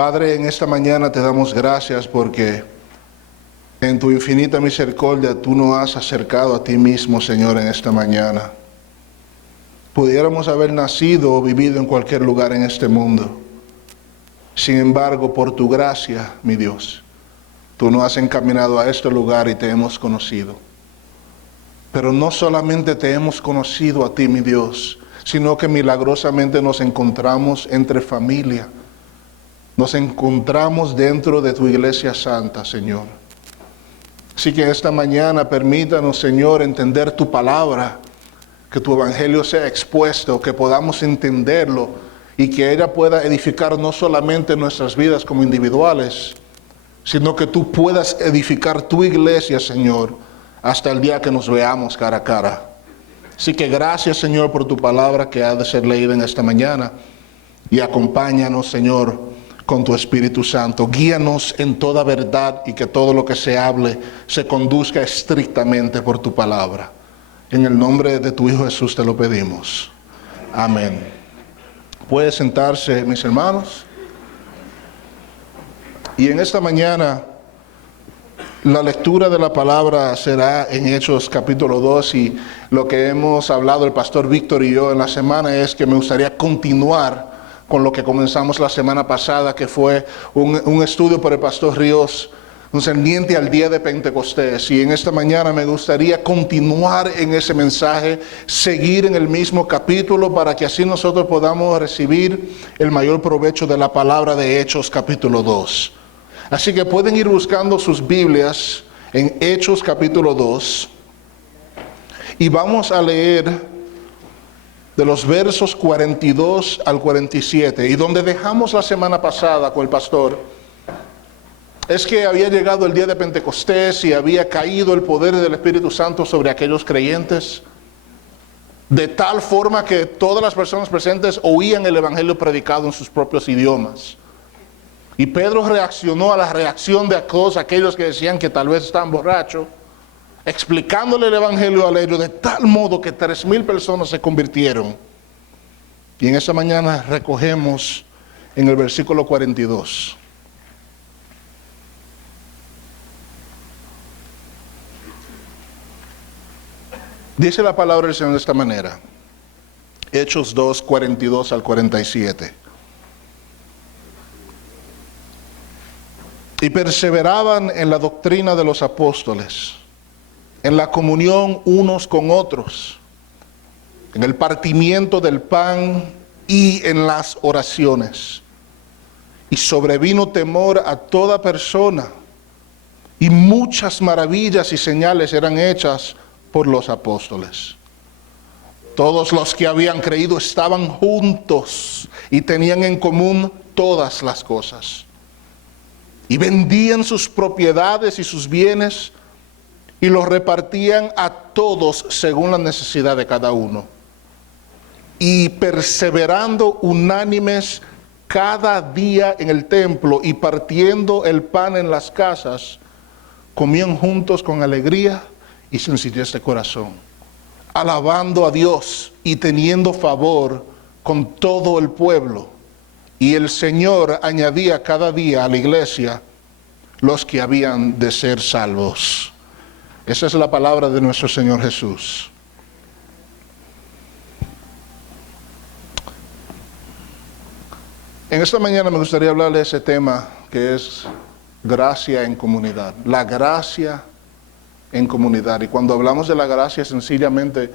Padre, en esta mañana te damos gracias porque en tu infinita misericordia tú nos has acercado a ti mismo, Señor, en esta mañana. Pudiéramos haber nacido o vivido en cualquier lugar en este mundo. Sin embargo, por tu gracia, mi Dios, tú nos has encaminado a este lugar y te hemos conocido. Pero no solamente te hemos conocido a ti, mi Dios, sino que milagrosamente nos encontramos entre familia. Nos encontramos dentro de tu iglesia santa, Señor. Así que esta mañana permítanos, Señor, entender tu palabra, que tu evangelio sea expuesto, que podamos entenderlo y que ella pueda edificar no solamente nuestras vidas como individuales, sino que tú puedas edificar tu iglesia, Señor, hasta el día que nos veamos cara a cara. Así que gracias, Señor, por tu palabra que ha de ser leída en esta mañana, y acompáñanos, Señor, con tu Espíritu Santo. Guíanos en toda verdad y que todo lo que se hable se conduzca estrictamente por tu palabra. En el nombre de tu Hijo Jesús te lo pedimos. Amén. Puede sentarse, mis hermanos. Y en esta mañana la lectura de la palabra será en Hechos capítulo 2, y lo que hemos hablado el pastor Víctor y yo en la semana es que me gustaría continuar con lo que comenzamos la semana pasada, que fue un estudio por el pastor Ríos concerniente al día de Pentecostés. Y en esta mañana me gustaría continuar en ese mensaje, seguir en el mismo capítulo, para que así nosotros podamos recibir el mayor provecho de la palabra de Hechos capítulo 2. Así que pueden ir buscando sus Biblias en Hechos capítulo 2, y vamos a leer de los versos 42 al 47. Y donde dejamos la semana pasada con el pastor es que había llegado el día de Pentecostés y había caído el poder del Espíritu Santo sobre aquellos creyentes, de tal forma que todas las personas presentes oían el evangelio predicado en sus propios idiomas. Y Pedro reaccionó a la reacción de todos aquellos que decían que tal vez estaban borrachos, explicándole el evangelio a ellos, de tal modo que 3,000 personas se convirtieron. Y en esta mañana recogemos en el versículo 42. Dice la palabra del Señor de esta manera. Hechos 2, 42 al 47. Y perseveraban en la doctrina de los apóstoles, en la comunión unos con otros, en el partimiento del pan y en las oraciones. Y sobrevino temor a toda persona, y muchas maravillas y señales eran hechas por los apóstoles. Todos los que habían creído estaban juntos y tenían en común todas las cosas. Y vendían sus propiedades y sus bienes y los repartían a todos según la necesidad de cada uno. Y perseverando unánimes cada día en el templo y partiendo el pan en las casas, comían juntos con alegría y sencillez de corazón, alabando a Dios y teniendo favor con todo el pueblo. Y el Señor añadía cada día a la iglesia los que habían de ser salvos. Esa es la palabra de nuestro Señor Jesús. En esta mañana me gustaría hablar de ese tema que es gracia en comunidad. La gracia en comunidad. Y cuando hablamos de la gracia, sencillamente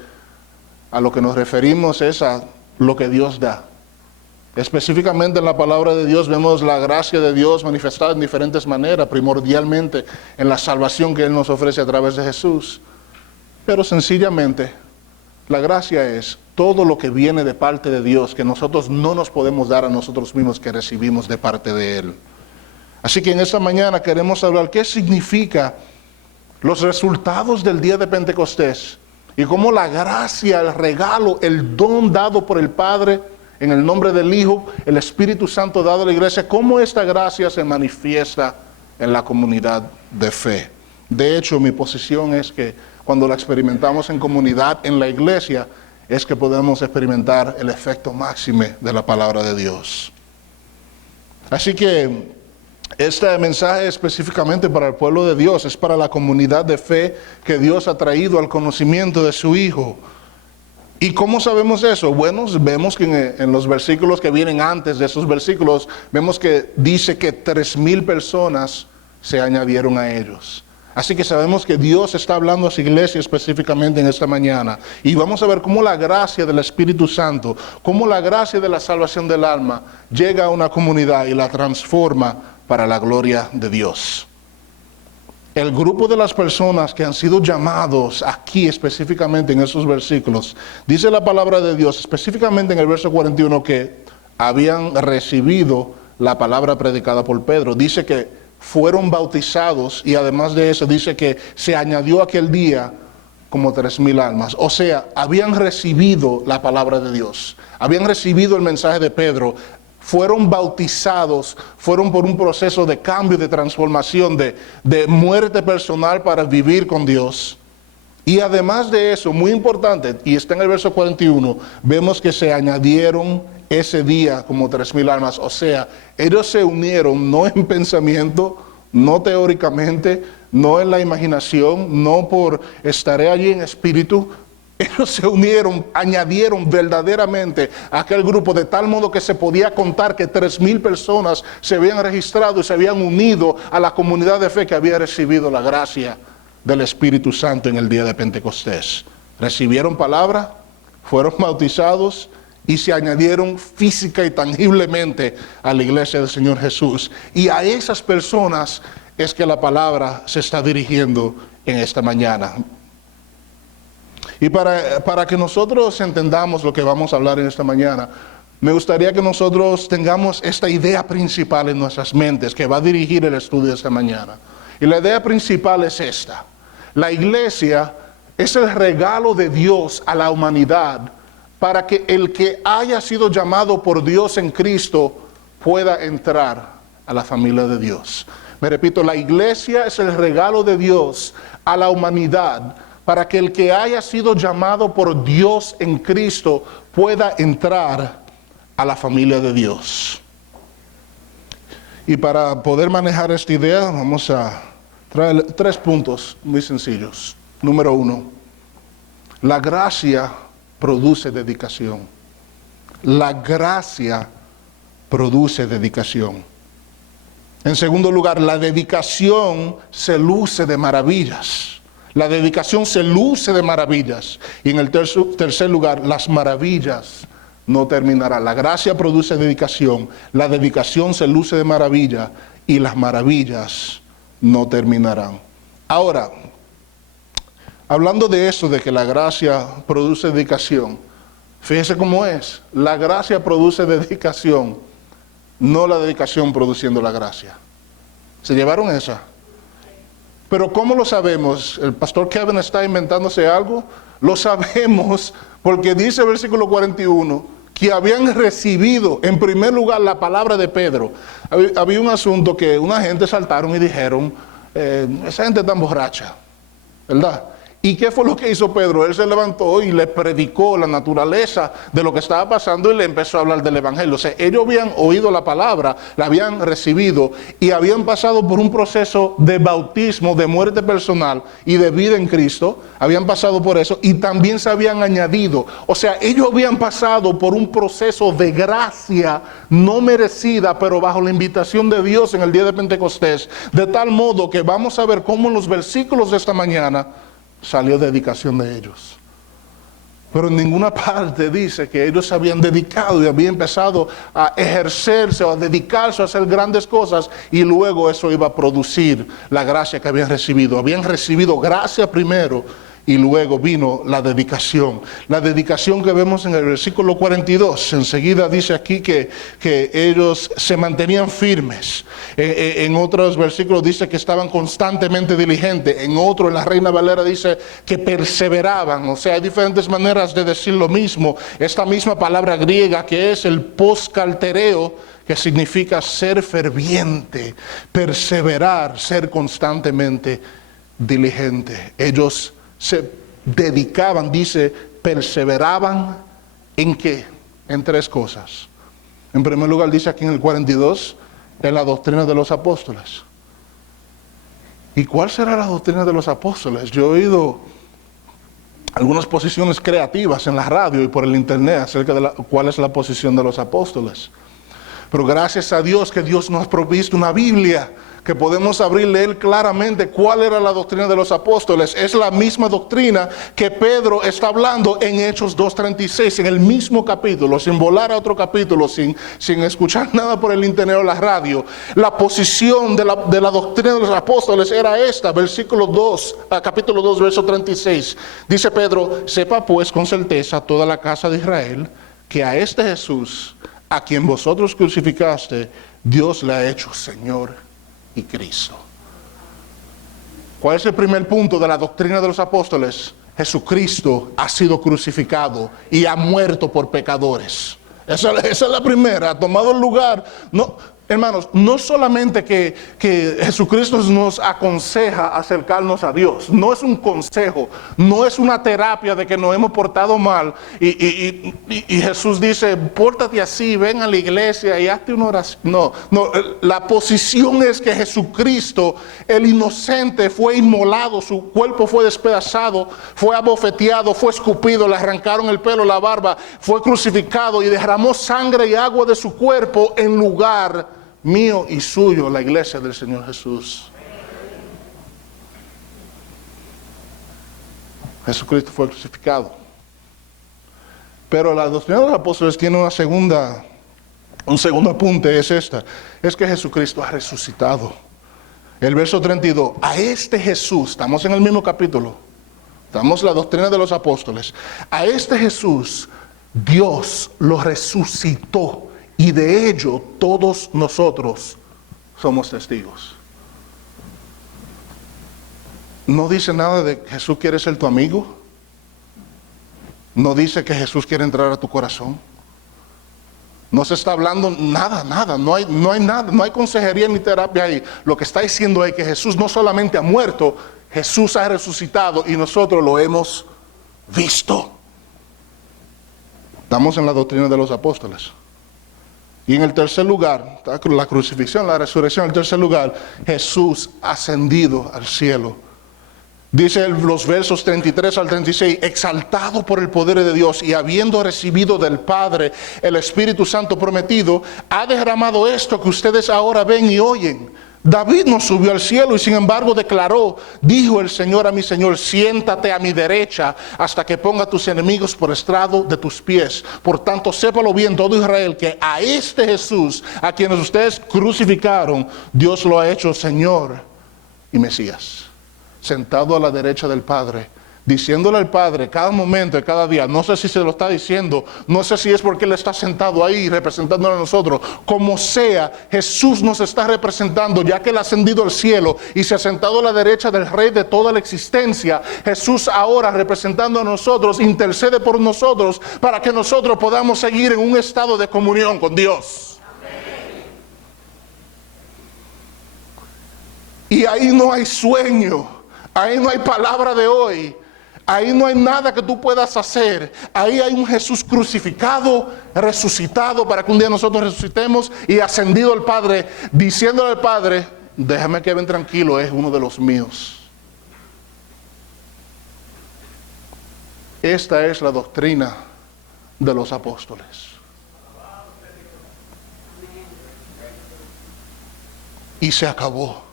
a lo que nos referimos es a lo que Dios da. Específicamente en la palabra de Dios vemos la gracia de Dios manifestada en diferentes maneras, primordialmente en la salvación que Él nos ofrece a través de Jesús. Pero sencillamente, la gracia es todo lo que viene de parte de Dios, que nosotros no nos podemos dar a nosotros mismos, que recibimos de parte de Él. Así que en esta mañana queremos hablar qué significa los resultados del día de Pentecostés y cómo la gracia, el regalo, el don dado por el Padre en el nombre del Hijo, el Espíritu Santo dado a la iglesia, cómo esta gracia se manifiesta en la comunidad de fe. De hecho, mi posición es que cuando la experimentamos en comunidad, en la iglesia, es que podemos experimentar el efecto máximo de la palabra de Dios. Así que este mensaje es específicamente para el pueblo de Dios, es para la comunidad de fe que Dios ha traído al conocimiento de su Hijo. ¿Y cómo sabemos eso? Bueno, vemos que en los versículos que vienen antes de esos versículos, vemos que dice que 3,000 personas se añadieron a ellos. Así que sabemos que Dios está hablando a su iglesia específicamente en esta mañana. Y vamos a ver cómo la gracia del Espíritu Santo, cómo la gracia de la salvación del alma llega a una comunidad y la transforma para la gloria de Dios. El grupo de las personas que han sido llamados aquí específicamente en esos versículos, dice la palabra de Dios específicamente en el verso 41 que habían recibido la palabra predicada por Pedro. Dice que fueron bautizados y además de eso dice que se añadió aquel día como 3,000 almas. O sea, habían recibido la palabra de Dios, habían recibido el mensaje de Pedro, fueron bautizados, fueron por un proceso de cambio, de transformación, de muerte personal para vivir con Dios. Y además de eso, muy importante, y está en el verso 41, vemos que se añadieron ese día como 3,000 almas. O sea, ellos se unieron no en pensamiento, no teóricamente, no en la imaginación, no por estaré allí en espíritu. Ellos se unieron, añadieron verdaderamente a aquel grupo de tal modo que se podía contar que 3,000 personas se habían registrado y se habían unido a la comunidad de fe que había recibido la gracia del Espíritu Santo en el día de Pentecostés. Recibieron palabra, fueron bautizados y se añadieron física y tangiblemente a la iglesia del Señor Jesús. Y a esas personas es que la palabra se está dirigiendo en esta mañana. Y para que nosotros entendamos lo que vamos a hablar en esta mañana, me gustaría que nosotros tengamos esta idea principal en nuestras mentes que va a dirigir el estudio de esta mañana. Y la idea principal es esta: la iglesia es el regalo de Dios a la humanidad para que el que haya sido llamado por Dios en Cristo pueda entrar a la familia de Dios. Me repito, la iglesia es el regalo de Dios a la humanidad para que el que haya sido llamado por Dios en Cristo pueda entrar a la familia de Dios. Y para poder manejar esta idea, vamos a traer 3 puntos muy sencillos. Número 1, la gracia produce dedicación. La gracia produce dedicación. En segundo lugar, la dedicación se luce de maravillas. La dedicación se luce de maravillas. Y en el tercer lugar, las maravillas no terminarán. La gracia produce dedicación, la dedicación se luce de maravilla y las maravillas no terminarán. Ahora, hablando de eso, de que la gracia produce dedicación, fíjese cómo es. La gracia produce dedicación, no la dedicación produciendo la gracia. ¿Se llevaron esa? Pero ¿cómo lo sabemos? ¿El pastor Kevin está inventándose algo? Lo sabemos porque dice el versículo 41 que habían recibido en primer lugar la palabra de Pedro. Había un asunto que una gente saltaron y dijeron, esa gente está borracha, ¿verdad? ¿Y qué fue lo que hizo Pedro? Él se levantó y le predicó la naturaleza de lo que estaba pasando y le empezó a hablar del evangelio. O sea, ellos habían oído la palabra, la habían recibido y habían pasado por un proceso de bautismo, de muerte personal y de vida en Cristo. Habían pasado por eso y también se habían añadido. O sea, ellos habían pasado por un proceso de gracia no merecida, pero bajo la invitación de Dios en el día de Pentecostés. De tal modo que vamos a ver cómo en los versículos de esta mañana salió dedicación de ellos. Pero en ninguna parte dice que ellos se habían dedicado y habían empezado a ejercerse o a dedicarse a hacer grandes cosas y luego eso iba a producir la gracia que habían recibido. Habían recibido gracia primero y luego vino la dedicación. La dedicación que vemos en el versículo 42. Enseguida dice aquí que ellos se mantenían firmes. En otros versículos dice que estaban constantemente diligentes. En otro, en la Reina Valera, dice que perseveraban. O sea, hay diferentes maneras de decir lo mismo. Esta misma palabra griega que es el poskaltereo, que significa ser ferviente, perseverar, ser constantemente diligente. Ellos se dedicaban, dice, perseveraban ¿en qué? En 3 cosas. En primer lugar dice aquí en el 42 en la doctrina de los apóstoles. ¿Y cuál será la doctrina de los apóstoles? Yo he oído algunas posiciones creativas en la radio y por el internet acerca de cuál es la posición de los apóstoles. Pero gracias a Dios que Dios nos ha provisto una Biblia que podemos abrir y leer claramente cuál era la doctrina de los apóstoles. Es la misma doctrina que Pedro está hablando en Hechos 2:36, en el mismo capítulo, sin volar a otro capítulo, sin escuchar nada por el internet o la radio. La posición de la doctrina de los apóstoles era esta, capítulo 2, verso 36. Dice Pedro: sepa pues con certeza toda la casa de Israel que a este Jesús, a quien vosotros crucificaste, Dios le ha hecho Señor y Cristo. ¿Cuál es el primer punto de la doctrina de los apóstoles? Jesucristo ha sido crucificado y ha muerto por pecadores. Esa es la primera, ha tomado el lugar. No, hermanos, no solamente que Jesucristo nos aconseja acercarnos a Dios, no es un consejo, no es una terapia de que nos hemos portado mal y Jesús dice: pórtate así, ven a la iglesia y hazte una oración. No, la posición es que Jesucristo, el inocente, fue inmolado, su cuerpo fue despedazado, fue abofeteado, fue escupido, le arrancaron el pelo, la barba, fue crucificado y derramó sangre y agua de su cuerpo en lugar mío y suyo, la iglesia del Señor Jesús. Jesucristo fue crucificado. Pero la doctrina de los apóstoles tiene un segundo apunte, es que Jesucristo ha resucitado. El verso 32, a este Jesús, estamos en el mismo capítulo, estamos en la doctrina de los apóstoles, a este Jesús Dios lo resucitó. Y de ello todos nosotros somos testigos. No dice nada de que Jesús quiere ser tu amigo. No dice que Jesús quiere entrar a tu corazón. No se está hablando nada. No hay nada, no hay consejería ni terapia ahí. Lo que está diciendo es que Jesús no solamente ha muerto, Jesús ha resucitado y nosotros lo hemos visto. Estamos en la doctrina de los apóstoles. Y en el tercer lugar, la crucifixión, la resurrección. En el tercer lugar, Jesús ascendido al cielo. Dice los versos 33 al 36, exaltado por el poder de Dios y habiendo recibido del Padre el Espíritu Santo prometido, ha derramado esto que ustedes ahora ven y oyen. David no subió al cielo y sin embargo declaró: dijo el Señor a mi Señor, siéntate a mi derecha hasta que ponga tus enemigos por estrado de tus pies. Por tanto, sépalo bien todo Israel que a este Jesús, a quienes ustedes crucificaron, Dios lo ha hecho Señor y Mesías. Sentado a la derecha del Padre, diciéndole al Padre cada momento y cada día, no sé si se lo está diciendo, no sé si es porque Él está sentado ahí representándolo a nosotros, como sea, Jesús nos está representando, ya que Él ha ascendido al cielo y se ha sentado a la derecha del Rey de toda la existencia. Jesús ahora, representando a nosotros, intercede por nosotros para que nosotros podamos seguir en un estado de comunión con Dios. Y ahí no hay sueño, ahí no hay palabra de hoy, ahí no hay nada que tú puedas hacer. Ahí hay un Jesús crucificado, resucitado para que un día nosotros resucitemos y ascendido al Padre, diciéndole al Padre: déjame que ven tranquilo, es uno de los míos. Esta es la doctrina de los apóstoles. Y se acabó.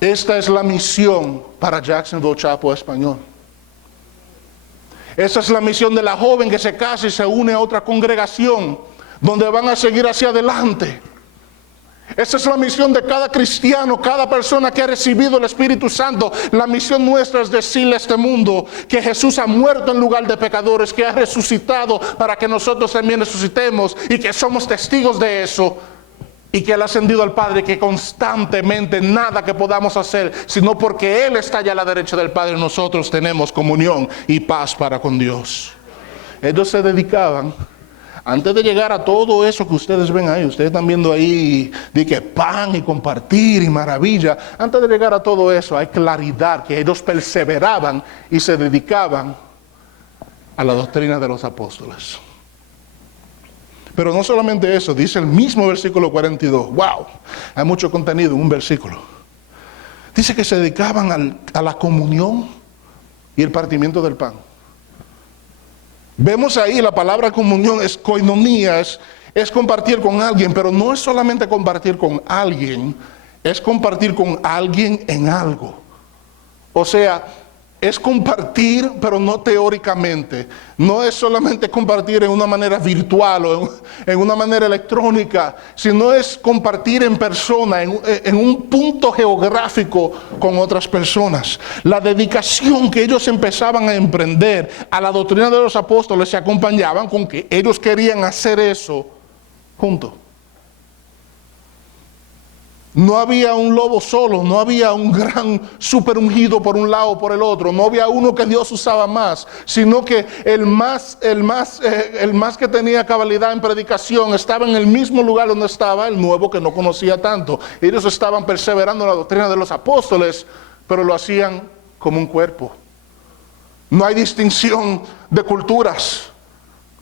Esta es la misión para Jacksonville Chapel Español. Esta es la misión de la joven que se casa y se une a otra congregación donde van a seguir hacia adelante. Esta es la misión de cada cristiano, cada persona que ha recibido el Espíritu Santo. La misión nuestra es decirle a este mundo que Jesús ha muerto en lugar de pecadores, que ha resucitado para que nosotros también resucitemos y que somos testigos de eso. Y que Él ha ascendido al Padre, que constantemente nada que podamos hacer, sino porque Él está allá a la derecha del Padre, nosotros tenemos comunión y paz para con Dios. Ellos se dedicaban, antes de llegar a todo eso que ustedes ven ahí, ustedes están viendo ahí, de que pan y compartir y maravilla, antes de llegar a todo eso hay claridad, que ellos perseveraban y se dedicaban a la doctrina de los apóstoles. Pero no solamente eso, dice el mismo versículo 42. ¡Wow! Hay mucho contenido en un versículo. Dice que se dedicaban a la comunión y el partimiento del pan. Vemos ahí la palabra comunión es koinonía, es compartir con alguien, pero no es solamente compartir con alguien, es compartir con alguien en algo. O sea, es compartir, pero no teóricamente. No es solamente compartir en una manera virtual o en una manera electrónica, sino es compartir en persona, en un punto geográfico con otras personas. La dedicación que ellos empezaban a emprender a la doctrina de los apóstoles se acompañaban con que ellos querían hacer eso juntos. No había un lobo solo, no había un gran super ungido por un lado o por el otro, no había uno que Dios usaba más, sino que el más que tenía cabalidad en predicación estaba en el mismo lugar donde estaba el nuevo que no conocía tanto. Ellos estaban perseverando en la doctrina de los apóstoles, pero lo hacían como un cuerpo. No hay distinción de culturas,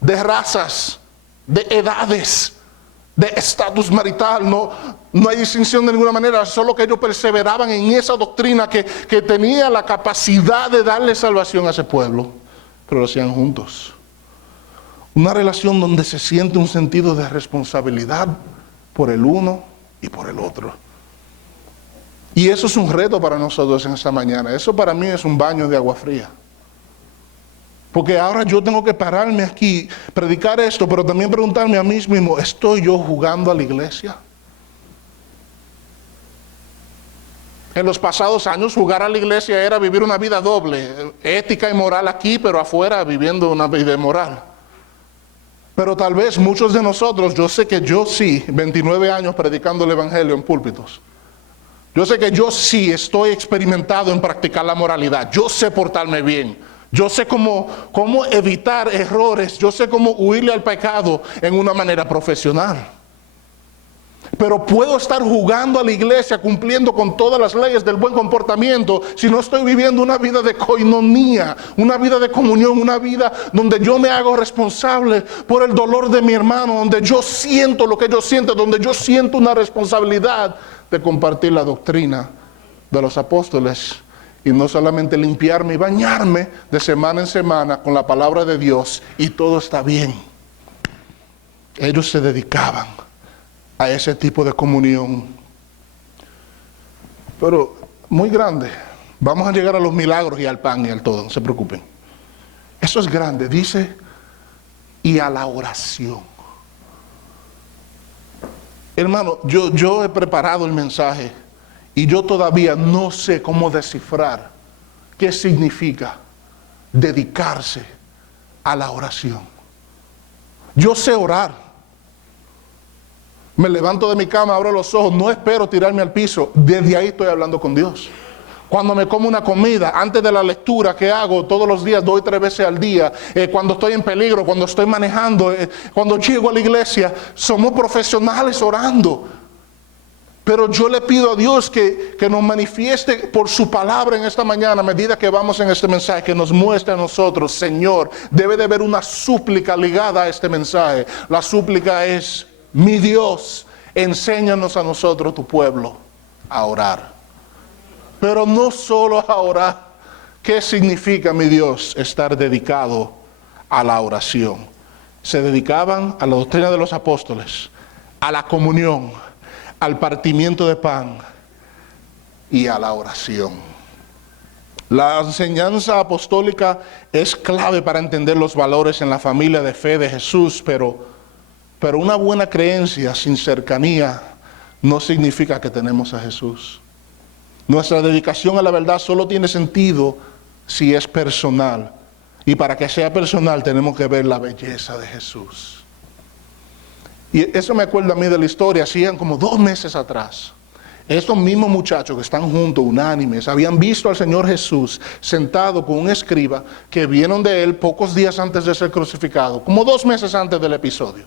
de razas, de edades, de estatus marital, no hay distinción de ninguna manera, solo que ellos perseveraban en esa doctrina que tenía la capacidad de darle salvación a ese pueblo, pero lo hacían juntos. Una relación donde se siente un sentido de responsabilidad por el uno y por el otro. Y eso es un reto para nosotros en esta mañana. Eso para mí es un baño de agua fría. Porque ahora yo tengo que pararme aquí, predicar esto, pero también preguntarme a mí mismo, ¿estoy yo jugando a la iglesia? En los pasados años jugar a la iglesia era vivir una vida doble, ética y moral aquí, pero afuera viviendo una vida moral. Pero tal vez muchos de nosotros, yo sé que yo sí, 29 años predicando el evangelio en púlpitos. Yo sé que yo sí estoy experimentado en practicar la moralidad, yo sé portarme bien. Yo sé cómo evitar errores, yo sé cómo huirle al pecado en una manera profesional. Pero puedo estar jugando a la iglesia, cumpliendo con todas las leyes del buen comportamiento, si no estoy viviendo una vida de koinonía, una vida de comunión, una vida donde yo me hago responsable por el dolor de mi hermano, donde yo siento lo que ellos sienten, donde yo siento una responsabilidad de compartir la doctrina de los apóstoles. Y no solamente limpiarme y bañarme de semana en semana con la palabra de Dios y todo está bien. Ellos se dedicaban a ese tipo de comunión. Pero muy grande. Vamos a llegar a los milagros y al pan y al todo, no se preocupen. Eso es grande, dice, y a la oración. Hermano, yo he preparado el mensaje. Y yo todavía no sé cómo descifrar qué significa dedicarse a la oración. Yo sé orar. Me levanto de mi cama, abro los ojos, no espero tirarme al piso. Desde ahí estoy hablando con Dios. Cuando me como una comida, antes de la lectura que hago todos los días, 2 y 3 veces al día, cuando estoy en peligro, cuando estoy manejando, cuando llego a la iglesia, somos profesionales orando. Pero yo le pido a Dios que nos manifieste por su palabra en esta mañana, a medida que vamos en este mensaje, que nos muestre a nosotros, Señor, debe de haber una súplica ligada a este mensaje. La súplica es, mi Dios, enséñanos a nosotros, tu pueblo, a orar. Pero no solo a orar. ¿Qué significa, mi Dios, estar dedicado a la oración? Se dedicaban a la doctrina de los apóstoles, a la comunión, al partimiento de pan y a la oración. La enseñanza apostólica es clave para entender los valores en la familia de fe de Jesús, pero una buena creencia sin cercanía no significa que tenemos a Jesús. Nuestra dedicación a la verdad solo tiene sentido si es personal. Y para que sea personal tenemos que ver la belleza de Jesús. Y eso me acuerda a mí de la historia, hacían como 2 meses atrás. Estos mismos muchachos que están juntos, unánimes, habían visto al Señor Jesús sentado con un escriba que vieron de él pocos días antes de ser crucificado, como 2 meses antes del episodio.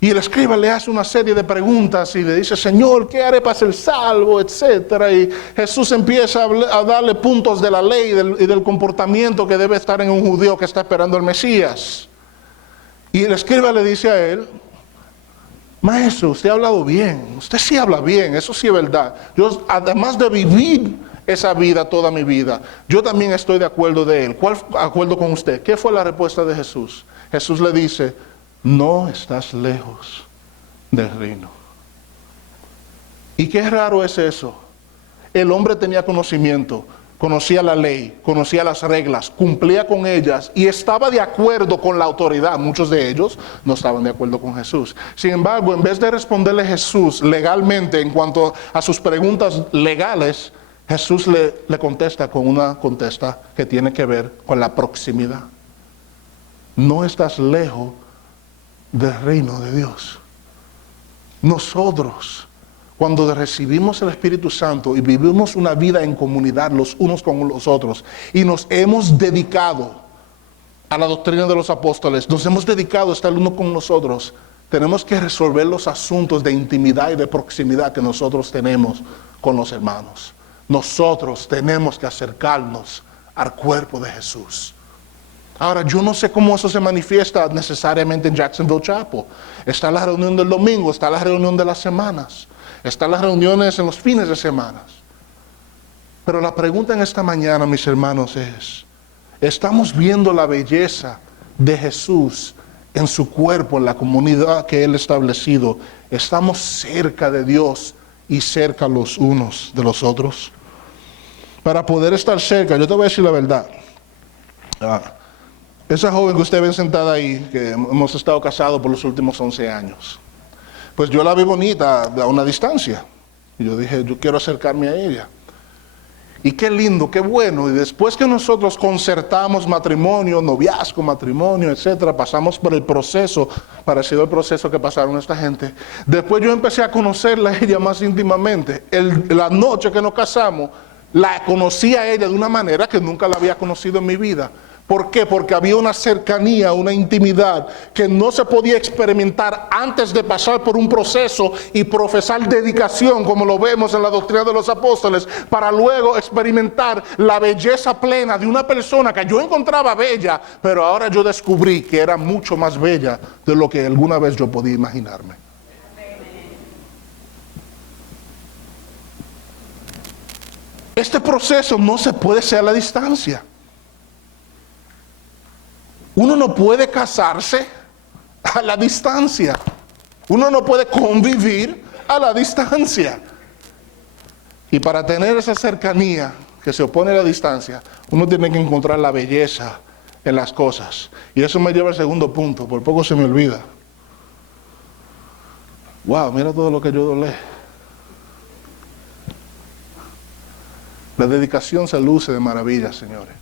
Y el escriba le hace una serie de preguntas y le dice, Señor, ¿qué haré para ser salvo? Etcétera. Y Jesús empieza a darle puntos de la ley y del comportamiento que debe estar en un judío que está esperando al Mesías. Y el escriba le dice a él, maestro, usted ha hablado bien, usted sí habla bien, eso sí es verdad. Yo, además de vivir esa vida toda mi vida, yo también estoy de acuerdo de él. ¿Cuál acuerdo con usted? ¿Qué fue la respuesta de Jesús? Jesús le dice, no estás lejos del reino. Y qué raro es eso. El hombre tenía conocimiento, conocía la ley, conocía las reglas, cumplía con ellas y estaba de acuerdo con la autoridad. Muchos de ellos no estaban de acuerdo con Jesús. Sin embargo, en vez de responderle Jesús legalmente en cuanto a sus preguntas legales, Jesús le contesta con una contesta que tiene que ver con la proximidad. No estás lejos del reino de Dios. Nosotros, cuando recibimos el Espíritu Santo y vivimos una vida en comunidad los unos con los otros y nos hemos dedicado a la doctrina de los apóstoles, nos hemos dedicado a estar uno con nosotros, tenemos que resolver los asuntos de intimidad y de proximidad que nosotros tenemos con los hermanos. Nosotros tenemos que acercarnos al cuerpo de Jesús. Ahora, yo no sé cómo eso se manifiesta necesariamente en Jacksonville Chapel. Está la reunión del domingo, está la reunión de las semanas, están las reuniones en los fines de semana. Pero la pregunta en esta mañana, mis hermanos, es, ¿estamos viendo la belleza de Jesús en su cuerpo, en la comunidad que Él ha establecido? ¿Estamos cerca de Dios y cerca los unos de los otros? Para poder estar cerca, yo te voy a decir la verdad. Esa joven que usted ve sentada ahí, que hemos estado casados por los últimos 11 años, pues yo la vi bonita a una distancia. Y yo dije, yo quiero acercarme a ella. Y qué lindo, qué bueno. Y después que nosotros concertamos matrimonio, noviazgo, matrimonio, etcétera, pasamos por el proceso, parecido al proceso que pasaron esta gente. Después yo empecé a conocerla a ella más íntimamente. La noche que nos casamos, la conocí a ella de una manera que nunca la había conocido en mi vida. ¿Por qué? Porque había una cercanía, una intimidad que no se podía experimentar antes de pasar por un proceso y profesar dedicación, como lo vemos en la doctrina de los apóstoles, para luego experimentar la belleza plena de una persona que yo encontraba bella, pero ahora yo descubrí que era mucho más bella de lo que alguna vez yo podía imaginarme. Este proceso no se puede hacer a la distancia. Uno no puede casarse a la distancia. Uno no puede convivir a la distancia. Y para tener esa cercanía que se opone a la distancia, uno tiene que encontrar la belleza en las cosas. Y eso me lleva al segundo punto, por poco se me olvida. Wow, mira todo lo que yo doblé. La dedicación se luce de maravilla, señores.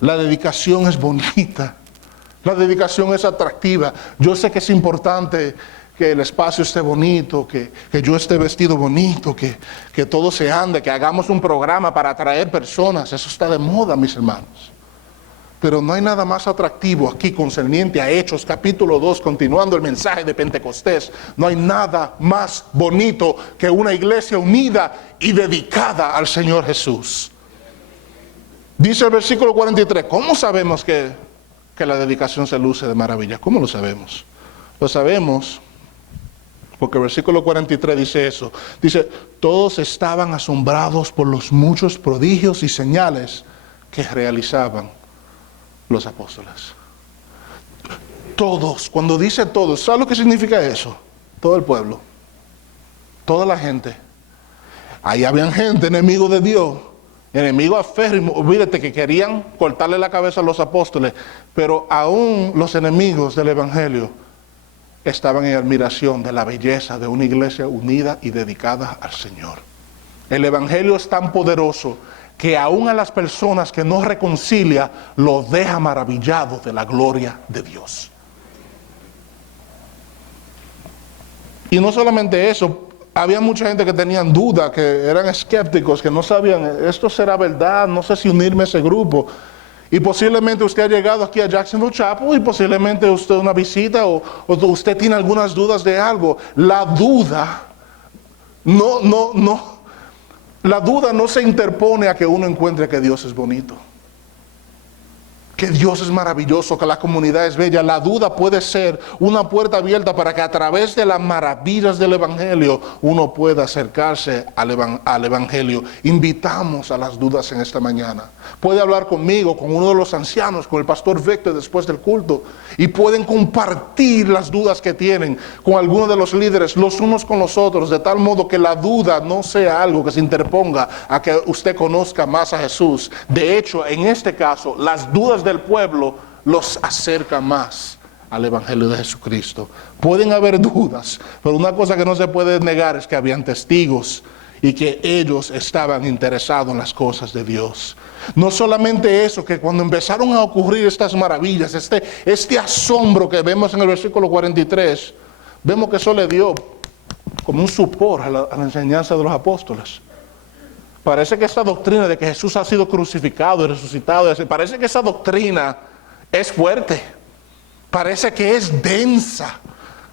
La dedicación es bonita, la dedicación es atractiva. Yo sé que es importante que el espacio esté bonito, que yo esté vestido bonito, que todo se ande, que hagamos un programa para atraer personas. Eso está de moda, mis hermanos. Pero no hay nada más atractivo aquí concerniente a Hechos capítulo 2, continuando el mensaje de Pentecostés. No hay nada más bonito que una iglesia unida y dedicada al Señor Jesús. Dice el versículo 43, ¿cómo sabemos que la dedicación se luce de maravilla? ¿Cómo lo sabemos? Lo sabemos porque el versículo 43 dice eso. Dice, todos estaban asombrados por los muchos prodigios y señales que realizaban los apóstoles. Todos, cuando dice todos, ¿sabes lo que significa eso? Todo el pueblo, toda la gente. Ahí habían gente, enemigos de Dios, enemigos aférrimos, olvídate que querían cortarle la cabeza a los apóstoles, pero aún los enemigos del evangelio estaban en admiración de la belleza de una iglesia unida y dedicada al Señor. El evangelio es tan poderoso que aún a las personas que no reconcilia los deja maravillados de la gloria de Dios. Y no solamente eso, había mucha gente que tenían dudas, que eran escépticos, que no sabían, ¿esto será verdad? No sé si unirme a ese grupo. Y posiblemente usted ha llegado aquí a Jacksonville Chapel y posiblemente usted una visita o usted tiene algunas dudas de algo. La duda la duda no se interpone a que uno encuentre que Dios es bonito. que Dios es maravilloso, que la comunidad es bella. La duda puede ser una puerta abierta para que a través de las maravillas del Evangelio uno pueda acercarse al Evangelio. Invitamos a las dudas en esta mañana. Puede hablar conmigo, con uno de los ancianos, con el pastor Víctor después del culto, y pueden compartir las dudas que tienen con algunos de los líderes, los unos con los otros, de tal modo que la duda no sea algo que se interponga a que usted conozca más a Jesús. De hecho, en este caso, las dudas del pueblo los acerca más al Evangelio de Jesucristo. Pueden haber dudas, pero una cosa que no se puede negar es que habían testigos y que ellos estaban interesados en las cosas de Dios. No solamente eso, que cuando empezaron a ocurrir estas maravillas, este asombro que vemos en el versículo 43, vemos que eso le dio como un supor a la enseñanza de los apóstoles. Parece que esta doctrina de que Jesús ha sido crucificado y resucitado, parece que esa doctrina es fuerte, parece que es densa,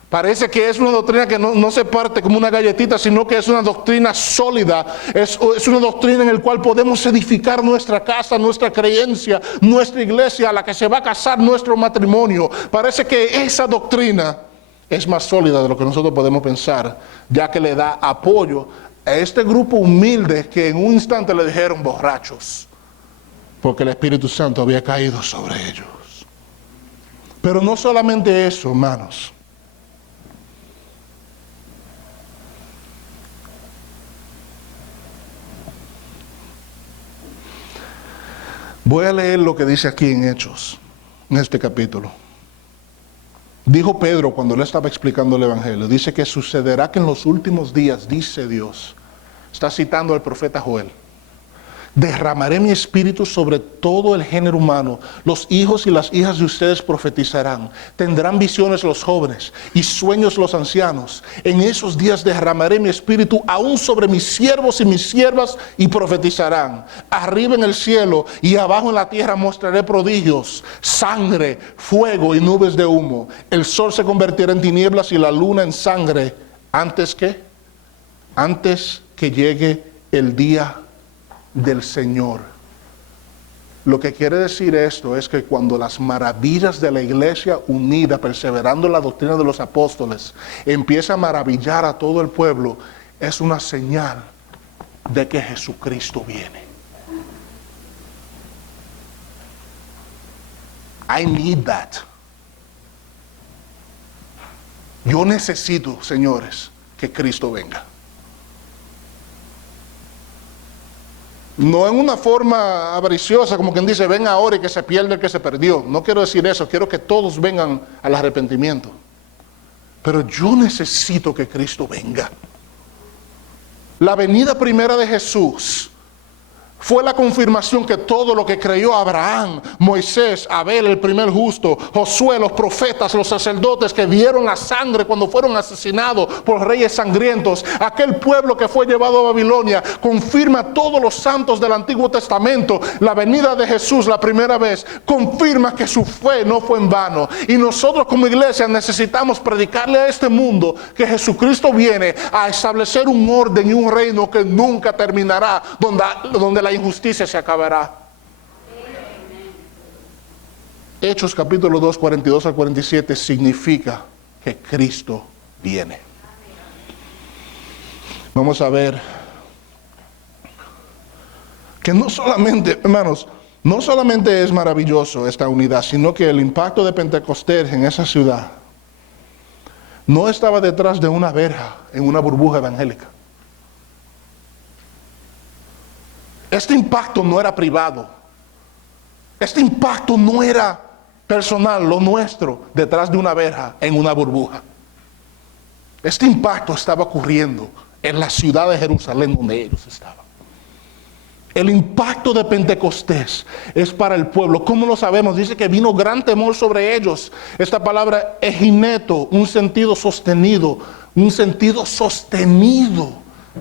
parece que es una doctrina que no se parte como una galletita, sino que es una doctrina sólida, es una doctrina en la cual podemos edificar nuestra casa, nuestra creencia, nuestra iglesia, a la que se va a casar nuestro matrimonio. Parece que esa doctrina es más sólida de lo que nosotros podemos pensar, ya que le da apoyo a este grupo humilde que en un instante le dijeron borrachos, porque el Espíritu Santo había caído sobre ellos. Pero no solamente eso, hermanos. Voy a leer lo que dice aquí en Hechos, en este capítulo. Dijo Pedro cuando le estaba explicando el Evangelio, dice que sucederá que en los últimos días, dice Dios, está citando al profeta Joel, derramaré mi espíritu sobre todo el género humano. Los hijos y las hijas de ustedes profetizarán. Tendrán visiones los jóvenes y sueños los ancianos. En esos días derramaré mi espíritu aún sobre mis siervos y mis siervas y profetizarán. Arriba en el cielo y abajo en la tierra mostraré prodigios, sangre, fuego y nubes de humo. El sol se convertirá en tinieblas y la luna en sangre. ¿Antes qué? Antes que llegue el día del Señor. Lo que quiere decir esto es que cuando las maravillas de la iglesia unida, perseverando en la doctrina de los apóstoles, empieza a maravillar a todo el pueblo, es una señal de que Jesucristo viene. I need that. Yo necesito, señores, que Cristo venga. No en una forma avariciosa, como quien dice, ven ahora y que se pierda el que se perdió. No quiero decir eso, quiero que todos vengan al arrepentimiento. Pero yo necesito que Cristo venga. La venida primera de Jesús fue la confirmación que todo lo que creyó Abraham, Moisés, Abel, el primer justo, Josué, los profetas, los sacerdotes que dieron la sangre cuando fueron asesinados por reyes sangrientos, aquel pueblo que fue llevado a Babilonia, confirma todos los santos del Antiguo Testamento. La venida de Jesús la primera vez confirma que su fe no fue en vano. Y nosotros como iglesia necesitamos predicarle a este mundo que Jesucristo viene a establecer un orden y un reino que nunca terminará, donde la injusticia se acabará. Hechos capítulo 2, 42 al 47 significa que Cristo viene. Vamos a ver que no solamente, hermanos, no solamente es maravilloso esta unidad, sino que el impacto de Pentecostés en esa ciudad no estaba detrás de una verja en una burbuja evangélica. Este impacto no era privado. Este impacto no era personal, lo nuestro, detrás de una verja en una burbuja. Este impacto estaba ocurriendo en la ciudad de Jerusalén donde ellos estaban. El impacto de Pentecostés es para el pueblo. ¿Cómo lo sabemos? Dice que vino gran temor sobre ellos. Esta palabra egineto, un sentido sostenido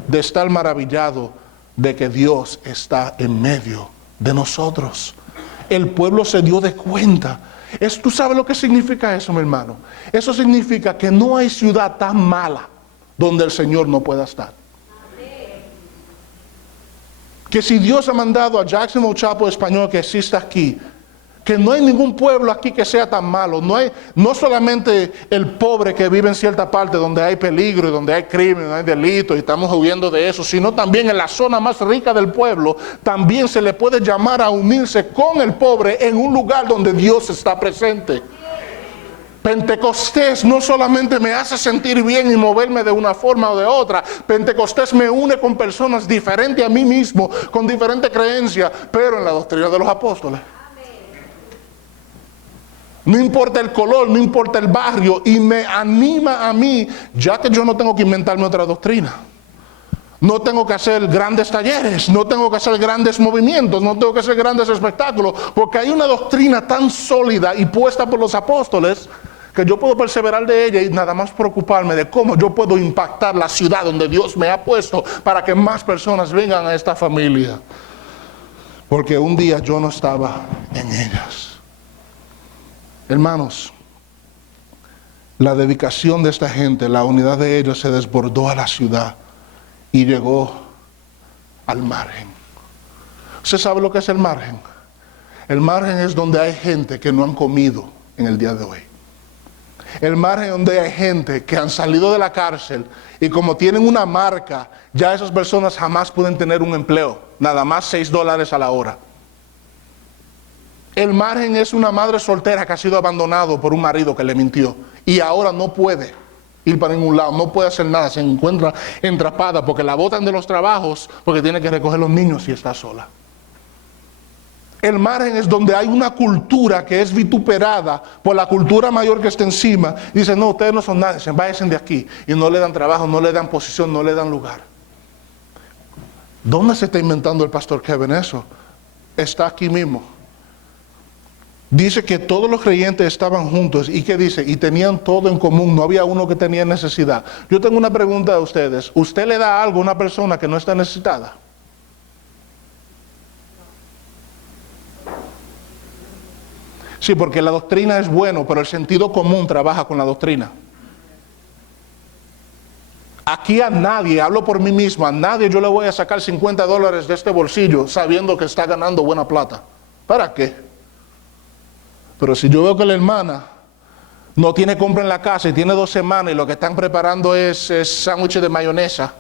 de estar maravillado de que Dios está en medio de nosotros. El pueblo se dio de cuenta. ¿Tú sabes lo que significa eso, mi hermano? Eso significa que no hay ciudad tan mala donde el Señor no pueda estar. Que si Dios ha mandado a Jackson Chapo español que exista aquí, Que no hay ningún pueblo aquí que sea tan malo. No solamente el pobre que vive en cierta parte donde hay peligro y donde hay crimen, donde hay delito y estamos huyendo de eso, sino también en la zona más rica del pueblo, también se le puede llamar a unirse con el pobre en un lugar donde Dios está presente. Pentecostés no solamente me hace sentir bien y moverme de una forma o de otra. Pentecostés me une con personas diferentes a mí mismo, con diferentes creencias, pero en la doctrina de los apóstoles. No importa el color, no importa el barrio, y me anima a mí, ya que yo no tengo que inventarme otra doctrina. No tengo que hacer grandes talleres, no tengo que hacer grandes movimientos, no tengo que hacer grandes espectáculos, porque hay una doctrina tan sólida y puesta por los apóstoles que yo puedo perseverar de ella y nada más preocuparme de cómo yo puedo impactar la ciudad donde Dios me ha puesto para que más personas vengan a esta familia. Porque un día yo no estaba en ellas. Hermanos, la dedicación de esta gente, la unidad de ellos se desbordó a la ciudad y llegó al margen. ¿Usted sabe lo que es el margen? El margen es donde hay gente que no han comido en el día de hoy. El margen donde hay gente que han salido de la cárcel y como tienen una marca, ya esas personas jamás pueden tener un empleo, nada más $6 a la hora. El margen es una madre soltera que ha sido abandonado por un marido que le mintió y ahora no puede ir para ningún lado, no puede hacer nada, se encuentra entrapada porque la botan de los trabajos porque tiene que recoger los niños y está sola. El margen es donde hay una cultura que es vituperada por la cultura mayor que está encima. Dice, no, ustedes no son nadie, váyanse de aquí. Y no le dan trabajo, no le dan posición, no le dan lugar. ¿Dónde se está inventando el pastor Kevin eso? Está aquí mismo. Dice que todos los creyentes estaban juntos. ¿Y qué dice? Y tenían todo en común, no había uno que tenía necesidad. Yo tengo una pregunta a ustedes. ¿Usted le da algo a una persona que no está necesitada? Sí, porque la doctrina es bueno, pero el sentido común trabaja con la doctrina. Aquí a nadie, hablo por mí mismo, a nadie yo le voy a sacar $50 de este bolsillo sabiendo que está ganando buena plata. ¿Para qué? Pero si yo veo que la hermana no tiene compra en la casa y tiene 2 semanas y lo que están preparando es sándwiches de mayonesa,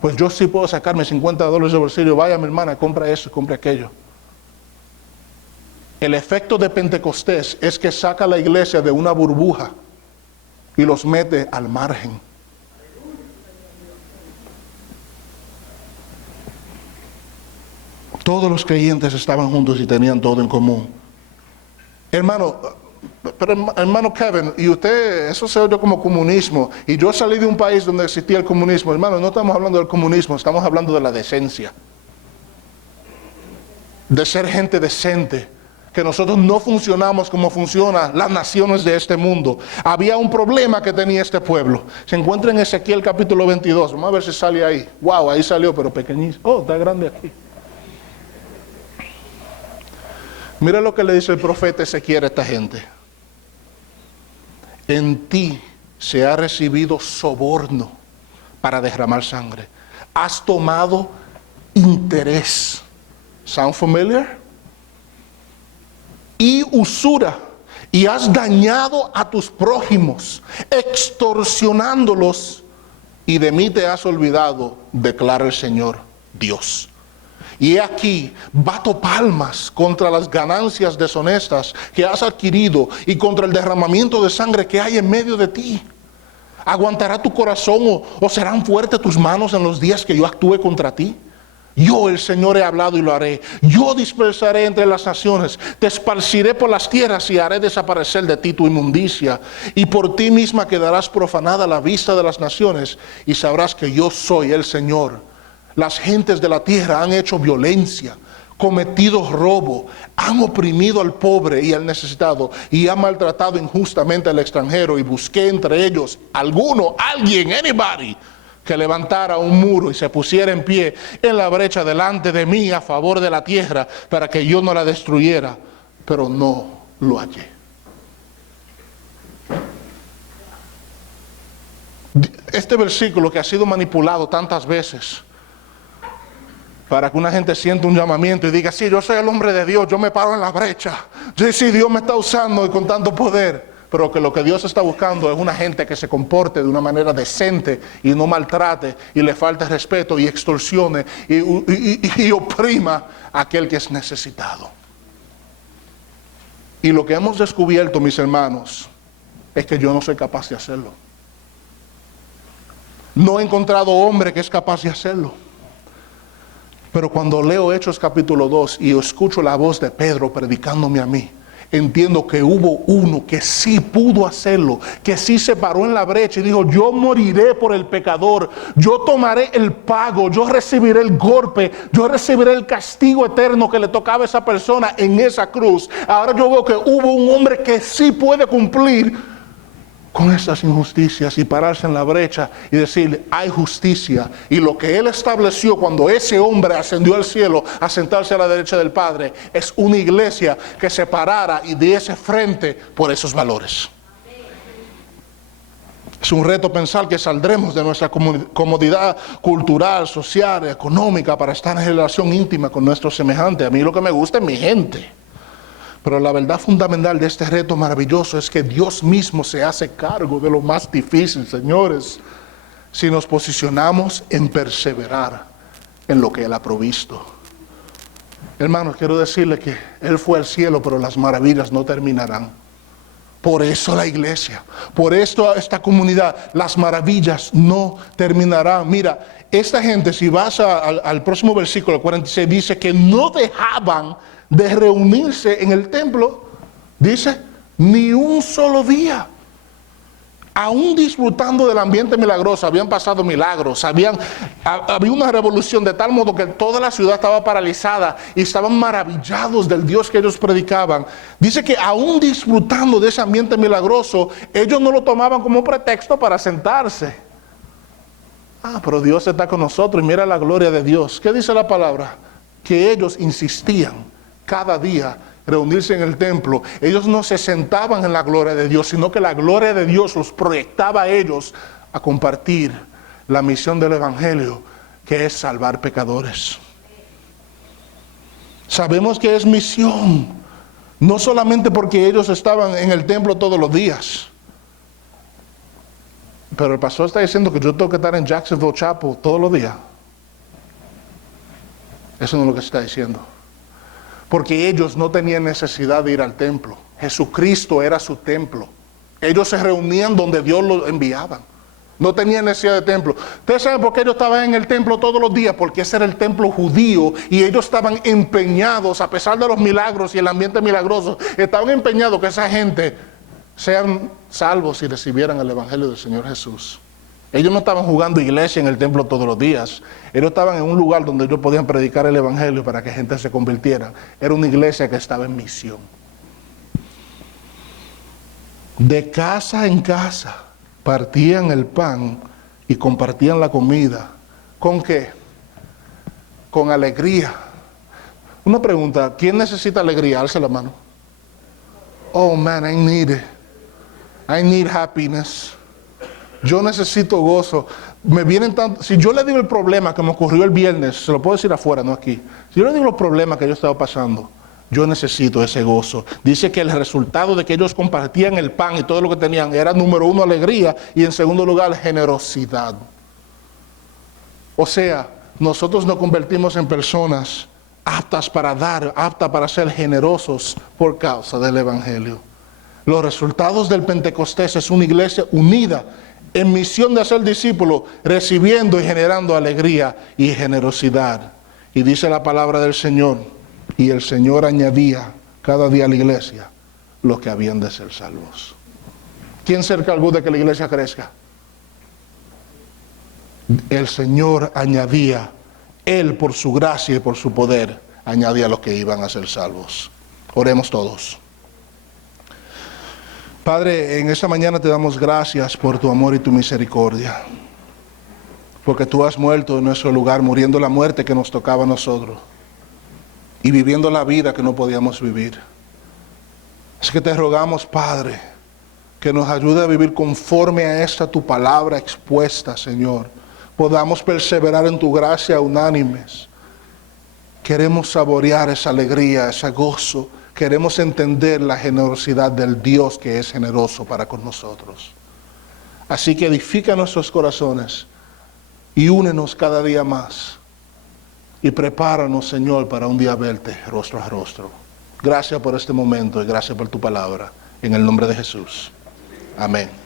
pues yo sí puedo sacarme $50 de bolsillo. Vaya mi hermana, compra eso, compra aquello. El efecto de Pentecostés es que saca a la iglesia de una burbuja y los mete al margen. Todos los creyentes estaban juntos y tenían todo en común. Hermano Kevin, y usted, eso se oye como comunismo, y yo salí de un país donde existía el comunismo. Hermano, no estamos hablando del comunismo, estamos hablando de la decencia. De ser gente decente. Que nosotros no funcionamos como funcionan las naciones de este mundo. Había un problema que tenía este pueblo. Se encuentra en Ezequiel capítulo 22. Vamos a ver si sale ahí. Wow, ahí salió, pero pequeñísimo. Oh, está grande aquí. Mira lo que le dice el profeta Ezequiel a esta gente. En ti se ha recibido soborno para derramar sangre. Has tomado interés. ¿Sound familiar? Y usura, y has dañado a tus prójimos, extorsionándolos, y de mí te has olvidado, declara el Señor Dios. Y he aquí, bato palmas contra las ganancias deshonestas que has adquirido y contra el derramamiento de sangre que hay en medio de ti. ¿Aguantará tu corazón o serán fuertes tus manos en los días que yo actúe contra ti? Yo, el Señor, he hablado y lo haré. Yo dispersaré entre las naciones, te esparciré por las tierras y haré desaparecer de ti tu inmundicia. Y por ti misma quedarás profanada a la vista de las naciones y sabrás que yo soy el Señor. Las gentes de la tierra han hecho violencia, cometido robo, han oprimido al pobre y al necesitado y han maltratado injustamente al extranjero, y busqué entre ellos anybody, que levantara un muro y se pusiera en pie en la brecha delante de mí a favor de la tierra para que yo no la destruyera, pero no lo hallé. Este versículo que ha sido manipulado tantas veces para que una gente sienta un llamamiento y diga, sí, yo soy el hombre de Dios, yo me paro en la brecha. Sí, Dios me está usando y con tanto poder. Pero que lo que Dios está buscando es una gente que se comporte de una manera decente y no maltrate y le falte respeto y extorsione y oprima a aquel que es necesitado. Y lo que hemos descubierto, mis hermanos, es que yo no soy capaz de hacerlo. No he encontrado hombre que es capaz de hacerlo. Pero cuando leo Hechos capítulo 2 y escucho la voz de Pedro predicándome a mí, entiendo que hubo uno que sí pudo hacerlo, que sí se paró en la brecha y dijo, yo moriré por el pecador, yo tomaré el pago, yo recibiré el golpe, yo recibiré el castigo eterno que le tocaba a esa persona en esa cruz. Ahora yo veo que hubo un hombre que sí puede cumplir con estas injusticias y pararse en la brecha y decir, hay justicia. Y lo que Él estableció cuando ese hombre ascendió al cielo a sentarse a la derecha del Padre, es una iglesia que se parara y diese frente por esos valores. Es un reto pensar que saldremos de nuestra comodidad cultural, social, económica para estar en relación íntima con nuestros semejantes. A mí lo que me gusta es mi gente. Pero la verdad fundamental de este reto maravilloso es que Dios mismo se hace cargo de lo más difícil, señores, si nos posicionamos en perseverar en lo que Él ha provisto. Hermanos, quiero decirle que Él fue al cielo, pero las maravillas no terminarán. Por eso la iglesia, por esto esta comunidad, las maravillas no terminarán. Mira, esta gente, si vas al próximo versículo 46, dice que no dejaban de reunirse en el templo, dice, ni un solo día. Aún disfrutando del ambiente milagroso, habían pasado milagros, había una revolución de tal modo que toda la ciudad estaba paralizada y estaban maravillados del Dios que ellos predicaban. Dice que aún disfrutando de ese ambiente milagroso, ellos no lo tomaban como pretexto para sentarse. Pero Dios está con nosotros y mira la gloria de Dios. ¿Qué dice la palabra? Que ellos insistían cada día reunirse en el templo. Ellos no se sentaban en la gloria de Dios, sino que la gloria de Dios los proyectaba a ellos a compartir la misión del Evangelio, que es salvar pecadores. Sabemos que es misión, no solamente porque ellos estaban en el templo todos los días, pero el pastor está diciendo que yo tengo que estar en Jacksonville Chapel todos los días. Eso no es lo que se está diciendo. Porque ellos no tenían necesidad de ir al templo. Jesucristo era su templo. Ellos se reunían donde Dios los enviaba. No tenían necesidad de templo. Ustedes saben por qué ellos estaban en el templo todos los días, porque ese era el templo judío y ellos estaban empeñados, a pesar de los milagros y el ambiente milagroso, estaban empeñados que esa gente sean salvos y recibieran el Evangelio del Señor Jesús. Ellos no estaban jugando iglesia en el templo todos los días. Ellos estaban en un lugar donde ellos podían predicar el Evangelio para que gente se convirtiera. Era una iglesia que estaba en misión. De casa en casa partían el pan y compartían la comida. ¿Con qué? Con alegría. Una pregunta, ¿quién necesita alegría? Alce la mano. Oh man, I need it. I need happiness. Yo necesito gozo. Me vienen tanto. Si yo le digo el problema que me ocurrió el viernes, se lo puedo decir afuera, no aquí. Si yo le digo los problemas que yo estaba pasando, yo necesito ese gozo. Dice que el resultado de que ellos compartían el pan y todo lo que tenían era, número uno, alegría, y en segundo lugar, generosidad. O sea, nosotros nos convertimos en personas aptas para dar, aptas para ser generosos por causa del Evangelio. Los resultados del Pentecostés es una iglesia unida en misión de hacer discípulos, recibiendo y generando alegría y generosidad. Y dice la palabra del Señor, y el Señor añadía cada día a la iglesia los que habían de ser salvos. ¿Quién se encargó de que la iglesia crezca? El Señor añadía, Él por su gracia y por su poder, añadía a los que iban a ser salvos. Oremos todos. Padre, en esta mañana te damos gracias por tu amor y tu misericordia, porque tú has muerto en nuestro lugar, muriendo la muerte que nos tocaba a nosotros y viviendo la vida que no podíamos vivir. Así que te rogamos, Padre, que nos ayude a vivir conforme a esta tu palabra expuesta, Señor. Podamos perseverar en tu gracia unánimes Queremos saborear esa alegría, ese gozo. Queremos entender la generosidad del Dios que es generoso para con nosotros. Así que edifica nuestros corazones y únenos cada día más. Y prepáranos, Señor, para un día verte rostro a rostro. Gracias por este momento y gracias por tu palabra. En el nombre de Jesús. Amén.